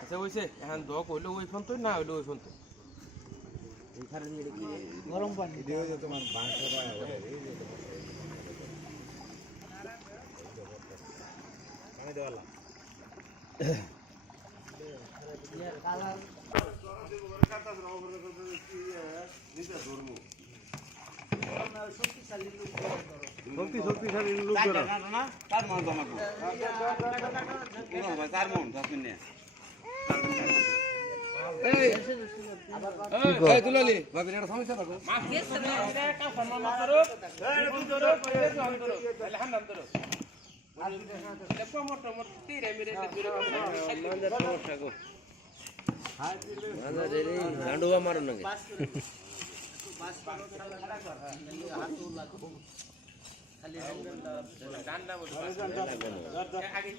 আচ্ছা হইছে এখন দক হইলো ওই ফোন তো না হইলো ওই ফোন তো গরম পানি দিও যে তোমার বাঁশ পানি দেওয়ালা কালার শক্তিশালী লোক না তার মন জমা করো তার মন 10 মিনিট এই তুলালি ভাবি এটা সমস্যা থাকো গেছে না এটা কা সম্মান করো এই তুই ধরো কইরে জম করো তাহলে হান নাম ধরো দেখো মোটো মোটো তীরে মেরে দূরে মন্দ সমস্যা গো হাই দিলে মানা দেরি গান্ডুয়া মারো নাকি বাস পালো খড়া কর হাত লাগো খালি ডান্ডা বল আগে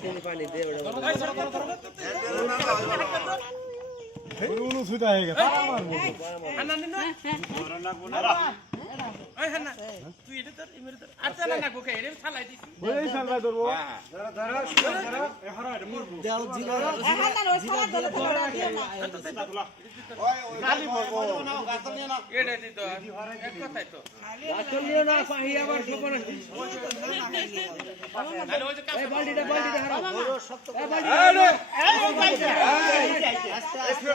পানি পানি দে ওটা ছুটা হয়ে গেছে আনা নিন না গুনারা এই হানা তুই এটা তোর ইমেরে তোর আচ্ছা না কোকে এর ফালাই দিছি ওই ফালাই ধরবো ধরো ধরো এ হারা এটা মরবো দেও জিরা হানা ওই ফালাই ধরে ধরে ওই খালি মরবো না গাতল নিয়ে না এডে দিত এক কথাই তো গাতল নিয়ে না পাহি আবার খবর আছে এই বালতিটা হারা এই বালতি এই পাইছে আস্তে আস্তে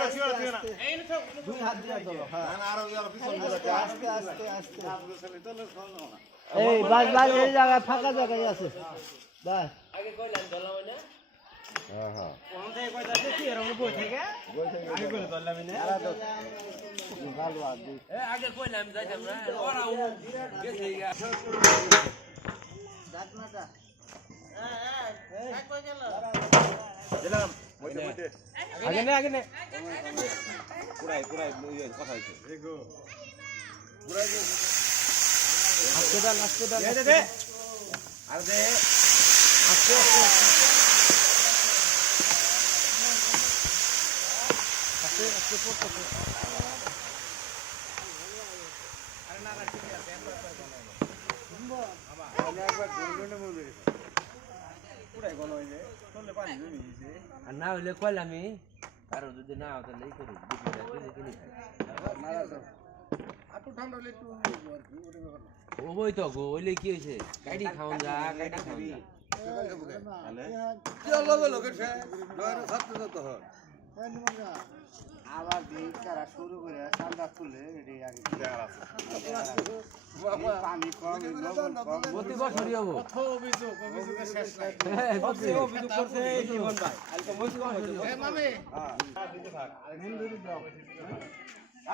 এই না দুই হাত দিয়ে ধরো হ্যাঁ আর আর পিছন আস্তে আস্তে আস্তে এই বাস এই জায়গায় ফাঁকা জায়গায় আছে বাস আগে কইলাম ধরলাম না হ্যাঁ হ্যাঁ কোন থেকে কইতাছে কি এর মধ্যে বই থেকে আগে কইলে ধরলাম না আরে তো ভালো আদি এই আগে কইলাম যাইতাম না ওরা গেছে দাঁতনাটা এই কই গেল দিলাম মইতে আগে নে পুরাই কথা হইছে দেখো পুরাই হাসপাতাল দে আর দে আস্তে পড়তে আরে না ঠিক আছে আমরা একবার দৌড়নে বলবে পুরাই গণ হইছে চললে পানি জমি হইছে আর না হইলে কইল আমি আর যদি না হয় তাহলে এই করি কিনি মারা তো আটু ঠান্ডা হলে একটু ওই তো গো ওইলে কি হইছে গাড়ি খাওন যা আবার কারা শুরু করে ঠান্ডা খুলে রেডি আগে পানি কম প্রতি বছরই হবো অভিযোগের শেষ নাই অভিযোগ করছে এই জীবন ভাই আজকে মসি কম হইছে এ মামি হ্যাঁ দিতে থাক আর হিন্দুরি দাও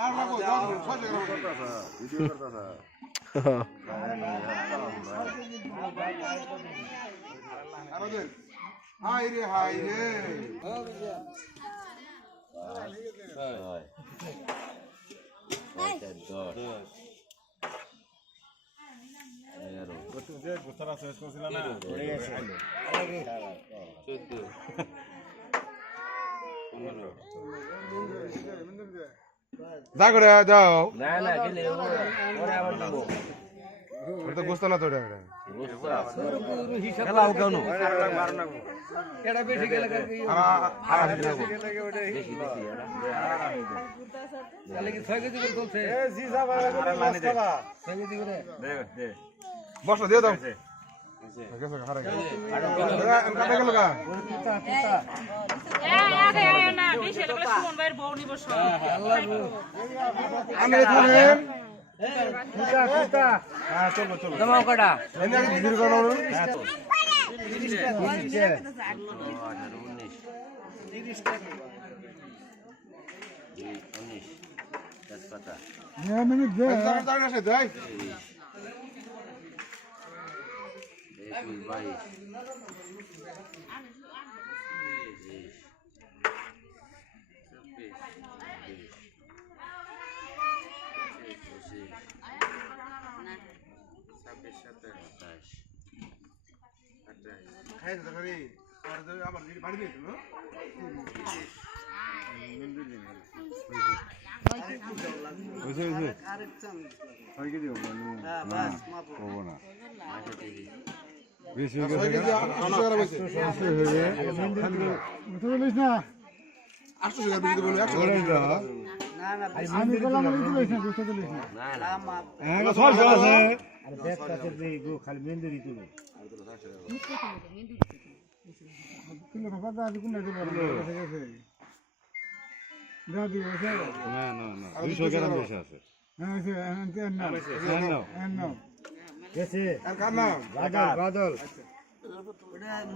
আর লাগো দাও খোঁজে করতেছ ভিডিও করতেছ আরে হাই রে ও বিজা হাই যা করে যাও না না গেলে ওরে আবার দেব ওরে তো গোস্ত না তো এটা গোস্ত খেলাও কেন মার না কেডা বেশি গেলে আর বেশি গেলে ওটা বেশি তাহলে কি 6 কেজি করে চলছে এ জি সাহেব আর লানি দে 6 কেজি করে দে বসো দিয়ে দাও আগে হারা গেল কাটা গেল গা আগে আয় না বেশি গেলে সুমন ভাইয়ের বউ নিব সব আল্লাহ আমি থামেন কুতা হ্যাঁ চলো দমাও কাটা এনে আগে ধীর করো হ্যাঁ তো 30 টাকা 30 টাকা 19 তেজপাতা হ্যাঁ আমি দে তার কাছে দেই 21 22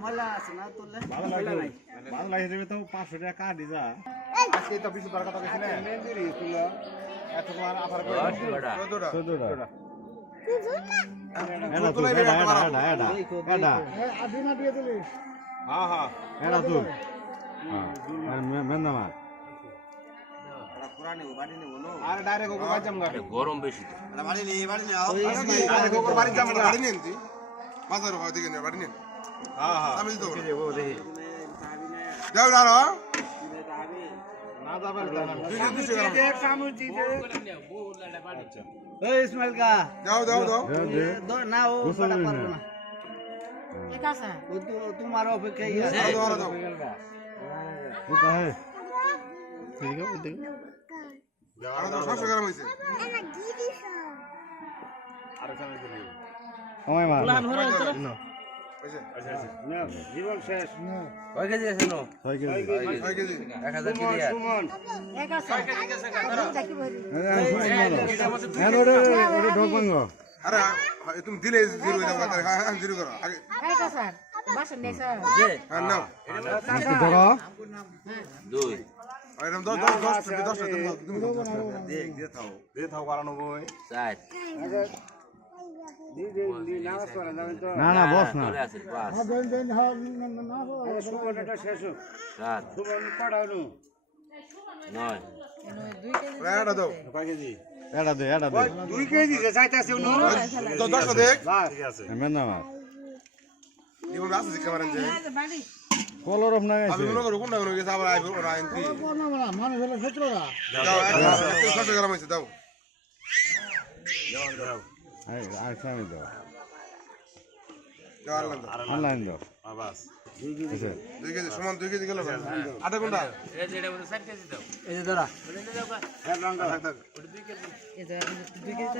ময়লা আছে না তোলে ভালো লাগে দেবে তো 500 টাকা কাটি যা আজকে তো কিছু দরকার আছে না মেন্দিরি তুল এত তোমার আফার করে 14টা গরম বেশি ইসমাইল কা দাও না ও বড় পারবো না ও তোমার অপেক্ষায় আছে দাও ঠিক আছে দেখ আর তো 700 গ্রাম হইছে সময় মার প্ল্যান হলো চলো হইছে না জীবন শেষ কয় কেজি আছে no 6 KG 6 KG 1000 KG Suman এক আছে 6 কেজি গেছে ওরে ঢোকবঙ্গ আরে তুমি দিলে জিরো দাও হ্যাঁ জিরো করো আগে এটা স্যার বাসন নেই স্যার যে হ্যাঁ নাও আজকে ধরো 2 এরকম 10 তুমি দে থাও কারণ বই 4 না না বস না চলে আসে 5 সুমনটা শেষ হোক 7 সুমন পড়ানো 9 এটা দাও কয় কেজি এটা দে 2 কেজি যে চাইতাছে উনি তো 10 দেখ ঠিক আছে মেন না মার জীবন আছে যে ক্যামেরা যে কলর অফ না আমি গেছে মনে করো কোনটা মনে গেছে আবার আইবো ওরা এনতি মানুষ হলো 17 দাও 700 গ্রাম হইছে দাও আর সামনে দাও দাও অনলাইন দাও বাস 2 কেজি সমান 2 কেজি গেল আধা ঘন্টা এই যে এটা 4 কেজি দাও এই যে ধরা এক রঙ এই যে 2 কেজি